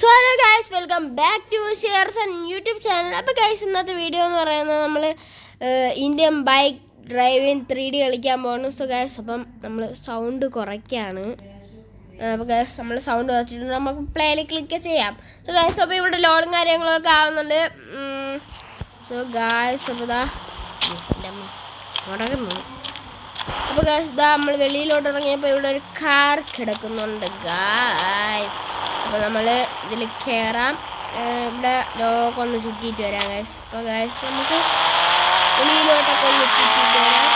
So hello guys welcome back to shares and YouTube channel അപ്പോൾ guys ഇന്നത്തെ video എന്ന് പറയുന്നത് നമ്മൾ Indian bike driving three D കളിക്കാൻ പോകുന്നു സോ ഗൈസ് അപ്പം നമ്മൾ സൗണ്ട് കുറയ്ക്കാണ്. അപ്പോൾ ഗൈസ് നമ്മൾ സൗണ്ട് കുറച്ചിട്ടുണ്ട് നമുക്ക് പ്ലേയിൽ ക്ലിക്ക് ചെയ്യാം. സോ ഗൈസ് അപ്പോൾ ഇവിടെ ലോഡും കാര്യങ്ങളൊക്കെ ആവുന്നുണ്ട്. സോ ഗൈസ് അപ്പോൾ ഇതാ അപ്പോൾ ഗൈസ് ഇതാ നമ്മൾ വെളിയിലോട്ട് ഇറങ്ങിയപ്പോൾ ഇവിടെ ഒരു കാർ കിടക്കുന്നുണ്ട് ഗായ്സ് അപ്പോൾ നമ്മൾ ഇതിൽ കയറാം ഇവിടെ ലോകം ഒന്ന് ചുറ്റിയിട്ട് വരാം ഗായ്സ് അപ്പോൾ ഗായ്സ് നമുക്ക് വെളിയിലോട്ടൊക്കെ ഒന്ന് ചുറ്റിയിട്ട് വരാം.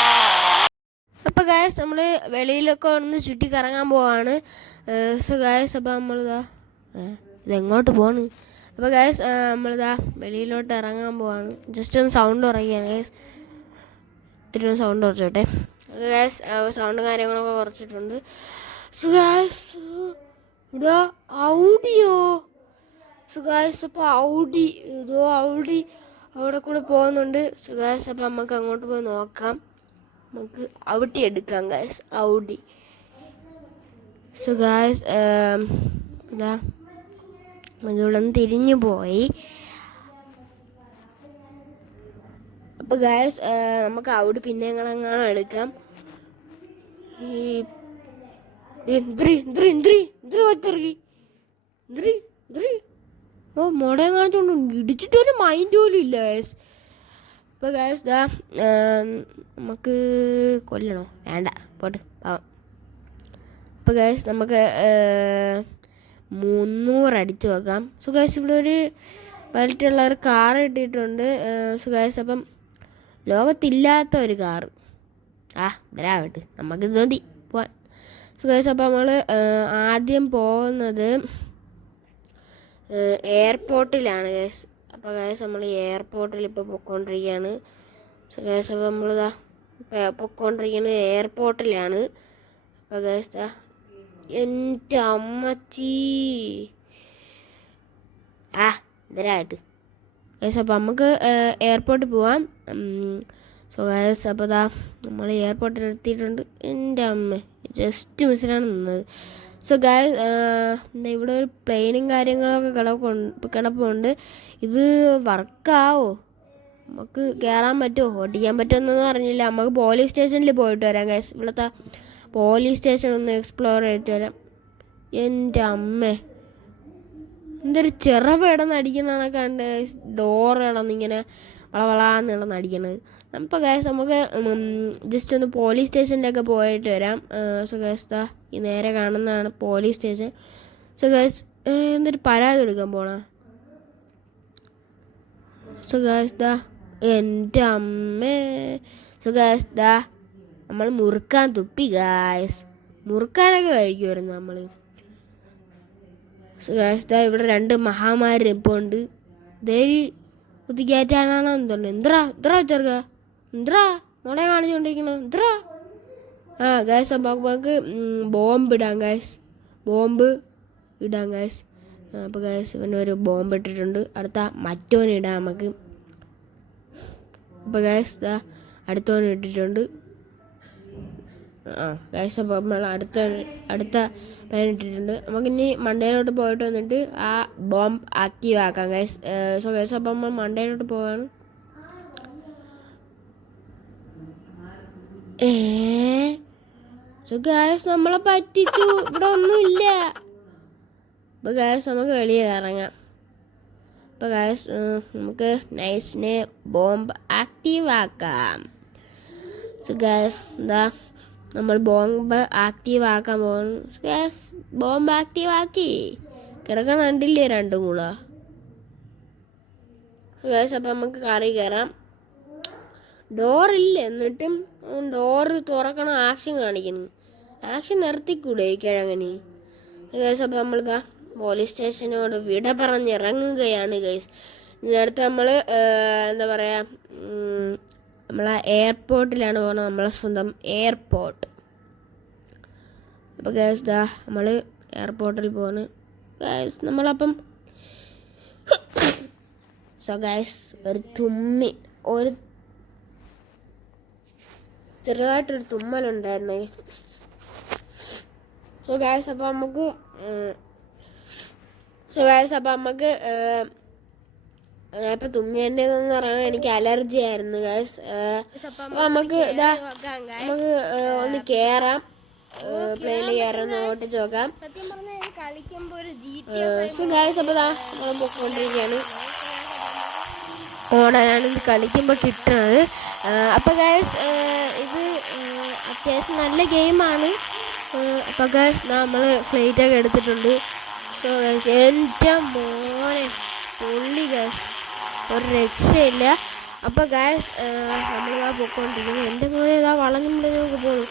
അപ്പോൾ ഗായ്സ് നമ്മൾ വെളിയിലൊക്കെ ഒന്ന് ചുറ്റി കറങ്ങാൻ പോവാണ് സോ ഗായ്സ് അപ്പോൾ നമ്മളിതാ ഇതെങ്ങോട്ട് പോണ് അപ്പോൾ ഗായ്സ് നമ്മളിതാ വെളിയിലോട്ട് ഇറങ്ങാൻ പോവാണ്. ജസ്റ്റ് ഒന്ന് സൗണ്ട് കുറയ്ക്കുകയാണ് ഗായ്സ് ഇത്തിരി ഒന്ന് സൗണ്ട് കുറച്ചോട്ടെ. ഗാസ് സൗണ്ട് കാര്യങ്ങളൊക്കെ കുറച്ചിട്ടുണ്ട്. സോ ഗാസ് ഇതാ ഔഡിയോ സോ ഗാസ് അപ്പോൾ ഔഡി ഇതോ ഔഡി അവിടെ കൂടെ പോകുന്നുണ്ട്. സോ ഗാസ് അപ്പോൾ നമുക്ക് അങ്ങോട്ട് പോയി നോക്കാം. നമുക്ക് ഔഡി എടുക്കാം ഗായസ് ഔഡി സോ ഗാസ് ഇതാ. ഇതിവിടെ നിന്ന് തിരിഞ്ഞു പോയി. അപ്പോൾ ഗായസ് നമുക്ക് ഔഡി പിന്നെ ഞങ്ങളെങ്ങാനും എടുക്കാം. ഈ എന്തിരി എന്തിരി എന്തിരി എന്തിരി ഒത്തിറങ്ങി എന്തിരി എന്തിരി ഓ മോടെ കാണിച്ചോണ്ട് ഇടിച്ചിട്ട് ഒരു മൈൻഡ് പോലും ഇല്ല ഗായസ് ഇപ്പോൾ ഗായസ് ദാ നമുക്ക് കൊല്ലണോ? വേണ്ട പോട്ട് പാവം. അപ്പോൾ ഗായസ് നമുക്ക് മുന്നൂറ് അടിച്ചു നോക്കാം സോ ഗായസ് ഇവിടെ ഒരു വലുറ്റുള്ള ഒരു കാർ ഇട്ടിട്ടുണ്ട് സോ ഗായസ് അപ്പം ലോകത്തില്ലാത്ത ഒരു കാറ് ആ ഇതിലാവട്ടെ നമുക്ക് മതി പോവാൻ. ഗൈസ് അപ്പോൾ നമ്മൾ ആദ്യം പോകുന്നത് എയർപോർട്ടിലാണ് ഗൈസ് അപ്പോൾ ഗൈസ് നമ്മൾ എയർപോർട്ടിൽ ഇപ്പോൾ പൊയ്ക്കൊണ്ടിരിക്കുകയാണ് സോ ഗൈസ് അപ്പോൾ ഇതാ പൊയ്ക്കൊണ്ടിരിക്കുന്നത് എയർപോർട്ടിലാണ്. അപ്പോൾ ഗൈസ് ദാ എന്റെ അമ്മച്ചി. ആ ഇതരായിട്ട് ഗൈസ് അപ്പോൾ നമുക്ക് എയർപോർട്ടിൽ പോവാം. സോ ഗൈസ് അപ്പോൾ ദാ നമ്മൾ എയർപോർട്ടിൽ എത്തിയിട്ടുണ്ട് എന്റെ അമ്മ ജസ്റ്റ് മിസ്സിലാണ് നിന്നത്. സോ ഗായ ഇവിടെ ഒരു പ്ലെയിനും കാര്യങ്ങളൊക്കെ കിടപ്പുണ്ട് കിടപ്പുണ്ട്. ഇത് വർക്കാവോ നമുക്ക് കയറാൻ പറ്റുമോ ഓടിക്കാൻ പറ്റുമെന്നൊന്നും അറിഞ്ഞില്ല. നമുക്ക് പോലീസ് സ്റ്റേഷനിൽ പോയിട്ട് വരാം ഗൈസ് ഇവിടുത്തെ പോലീസ് സ്റ്റേഷൻ ഒന്ന് എക്സ്പ്ലോർ ചെയ്തിട്ട് വരാം. എന്റെ അമ്മേ. എന്തൊരു ചിറവ് ഇടന്ന് അടിക്കുന്നതാണ് കണ്ട് ഡോർ ഇടന്നിങ്ങനെ വളവളാന്ന് നടിക്കണത് അപ്പോൾ ഗൈസ് നമുക്ക് ജസ്റ്റ് ഒന്ന് പോലീസ് സ്റ്റേഷനിലൊക്കെ പോയിട്ട് വരാം. സോ ഗൈസ് ദാ ഈ നേരെ കാണുന്നതാണ് പോലീസ് സ്റ്റേഷൻ സോ ഗൈസ് എന്തൊരു പരാതി കൊടുക്കാൻ പോണ? സോ ഗൈസ് ദാ എന്റെ അമ്മേ. സോ ദാ നമ്മൾ മുറുക്കാൻ തുപ്പി ഗായസ് മുറുക്കാനൊക്കെ കഴിക്കുമായിരുന്നു നമ്മൾ ദാ ഇവിടെ രണ്ട് മഹാമാരി ഇപ്പോൾ ഉണ്ട് ദേവി കുത്തിക്കയറ്റാനാണോ എന്തോണ്ട് എന്തറാ എന്തറാ ചെറുക്ക? എന്തറാ മോളെ കാണിച്ചുകൊണ്ടിരിക്കണ എന്തറാ ആ ഗാസ് അപ്പോൾ നമുക്ക് ബോംബ് ഇടാം ഗാസ് ബോംബ് ഇടാം ഗാസ് അപ്പോൾ പിന്നെ ഇവനൊരു ബോംബ് ഇട്ടിട്ടുണ്ട്. അടുത്ത മറ്റോനിടാം നമുക്ക്. അപ്പോൾ ഗാസ് ഇതാ ഇട്ടിട്ടുണ്ട്. ആ ഗൈസ് അപ്പോൾ നമ്മൾ അടുത്ത അടുത്ത പ്ലാൻ ഇട്ടിട്ടുണ്ട്. നമുക്കിനി മണ്ടയിലോട്ട് പോയിട്ട് വന്നിട്ട് ആ ബോംബ് ആക്റ്റീവ് ആക്കാം ഗൈസ് സോ ഗൈസ് അപ്പോൾ നമ്മൾ മണ്ടയിലോട്ട് പോവാണ്. സോ ഗൈസ് നമ്മളെ പറ്റിച്ചു. ഇവിടെ ഒന്നുമില്ല അപ്പോൾ ഗൈസ് നമുക്ക് വെളിയിൽ ഇറങ്ങാം. അപ്പോൾ ഗൈസ് നമുക്ക് നൈസിനെ ബോംബ് ആക്റ്റീവ് ആക്കാം. സോ ഗൈസ് എന്താ? നമ്മൾ ബോംബ് ആക്റ്റീവ് ആക്കാൻ പോകുന്നു ഗ്യാസ് ബോംബ് ആക്റ്റീവ് ആക്കി. കിടക്കണ കണ്ടില്ലേ രണ്ടും കൂടെ? ഗ്യാസ് അപ്പം നമുക്ക് കറി കയറാം ഡോറില്ല എന്നിട്ടും ഡോറ് തുറക്കണ ആക്ഷൻ കാണിക്കുന്നു. ആക്ഷൻ നിർത്തിക്കൂടെ ഈ കിഴങ്ങനെ? അപ്പം നമ്മളിതാ പോലീസ് സ്റ്റേഷനോട് വിട പറഞ്ഞിറങ്ങുകയാണ് ഗൈസ് ഇതിനടുത്ത് നമ്മൾ എന്താ പറയുക നമ്മളെ എയർപോർട്ടിലാണ് പോകുന്നത് നമ്മളെ സ്വന്തം എയർപോർട്ട് അപ്പോൾ ഗ്യാസ് ദാ നമ്മൾ എയർപോർട്ടിൽ പോകുന്നു ഗ്യാസ് നമ്മളപ്പം സോ ഗ്യാസ് ഒരു തുമ്മി ഒരു ചെറുതായിട്ടൊരു തുമ്മലുണ്ടായിരുന്നു. സോ ഗ്യാസ് അപ്പോൾ നമുക്ക് സോ ഗൈസ് അപ്പം നമുക്ക് ഇപ്പം തുമ്മിയന്റെതെന്ന് പറയാൻ എനിക്ക് അലർജി ആയിരുന്നു ഗൈസ് അപ്പൊ നമുക്ക് ഇതാ നമുക്ക് ഒന്ന് കേറാം. പ്ലെയിനിൽ കയറാൻ ഓട്ടിച്ച് നോക്കാം ജി സോ ഗൈസ് അപ്പൊ ദാ നമ്മൾ പൊയ്ക്കൊണ്ടിരിക്കുകയാണ് ഓടാനാണ് ഇത് കളിക്കുമ്പോൾ കിട്ടുന്നത് അപ്പൊ ഗൈസ് ഇത് അത്യാവശ്യം നല്ല ഗെയിമാണ്. അപ്പോൾ ഗൈസ് നമ്മൾ ഫ്ലൈറ്റൊക്കെ എടുത്തിട്ടുണ്ട്. സോ ഗൈസ് എന്റെ മോനെ പുള്ളി ഗൈസ് ഒരു രക്ഷയില്ല. അപ്പോൾ ഗായസ് നമ്മളിതാ പോയിക്കൊണ്ടിരിക്കുന്നു എന്റെ മോനെ ഇതാ വളഞ്ഞുമ്പോഴേക്ക് പോകുന്നു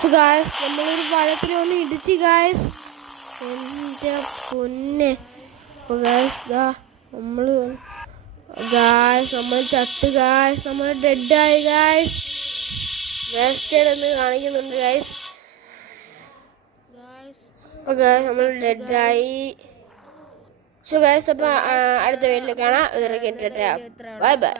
സോ ഗായസ് നമ്മളൊരു പഴത്തിൽ ഒന്ന് ഇടിച്ച് ഗായസ് എന്റെ പൊന്നെ. അപ്പോൾ ഗായസ് ഇതാ നമ്മൾ ഗായസ് നമ്മൾ ചത്ത് ഗായസ് നമ്മൾ ഡെഡായി ഗായസ് വേസ്റ്റഡ് എന്ന് കാണിക്കുന്നുണ്ട് ഗായസ് അപ്പോൾ ഗായസ് നമ്മൾ ഡെഡായി സോ ഗായസ് അപ്പോൾ അടുത്ത വീട്ടിൽ കാണാം. Bye bye